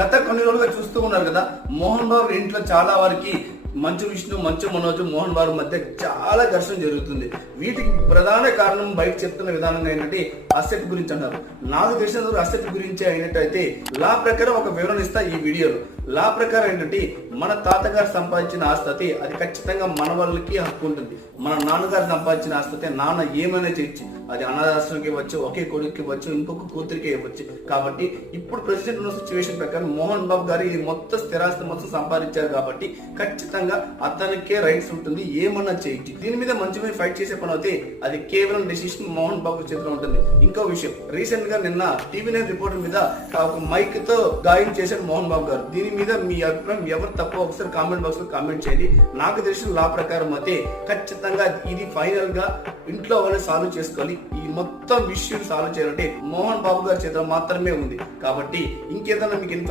గత కొన్ని రోజులుగా చూస్తూ ఉన్నారు కదా, మోహన్ బాబు ఇంట్లో చాలా వారికి మంచు విష్ణు, మంచు మనోజ్, మోహన్ బాబు మధ్య చాలా ఘర్షణ జరుగుతుంది. వీటికి ప్రధాన కారణం బయట చెప్తున్న విధానంగా ఏంటంటే అసెట్ గురించి అన్నారు. నాకు తెలిసిన అసెట్ గురించి అయినట్టయితే లా ప్రకారం ఒక వివరణ ఇస్తా ఈ వీడియోలో. లా ప్రకారం ఏంటంటే మన తాతగారు సంపాదించిన ఆస్తి అది ఖచ్చితంగా మన వాళ్ళకి హక్కు ఉంటుంది. మన నాన్నగారు సంపాదించిన ఆస్తి నాన్న ఏమైనా చేయొచ్చు. అది అనాథాశ్రమంకి ఇవ్వచ్చు, ఒకే కొడుకు ఇవ్వచ్చు, ఇంకొక కూతురికి ఇవ్వచ్చు. కాబట్టి ఇప్పుడు ప్రెసిడెంట్ ఉన్న సిచ్యువేషన్ ప్రకారం మోహన్ బాబు గారు ఈ మొత్తం స్థిరాస్తి మొత్తం సంపాదించారు కాబట్టి ఖచ్చితంగా అతనికే రైట్స్ ఉంటుంది, ఏమన్నా చేయొచ్చు. దీని మీద మంచి మీద ఫైట్ చేసే పని అయితే అది కేవలం డెసిషన్ మోహన్ బాబు చేతిలో ఉంటుంది. ఇంకో విషయం, రీసెంట్ గా నిన్న TV9 రిపోర్టర్ మీద ఒక మైక్ తో గాయం చేశారు మోహన్ బాబు గారు. దీని మీద మీ అభిప్రాయం ఎవరు తప్ప ఒకసారి కామెంట్ బాక్స్ లో కామెంట్ చేయండి. నాకు తెలిసిన లా ప్రకారం అయితే ఖచ్చితంగా ఇది ఫైనల్ గా ఇంట్లో వాళ్ళని సాల్వ్ చేసుకోవాలి. ఈ మొత్తం విషయం సాల్వ్ చేయాలంటే మోహన్ బాబు గారి చేతిలో మాత్రమే ఉంది. కాబట్టి ఇంకేదైనా మీకు ఇన్ఫర్మేషన్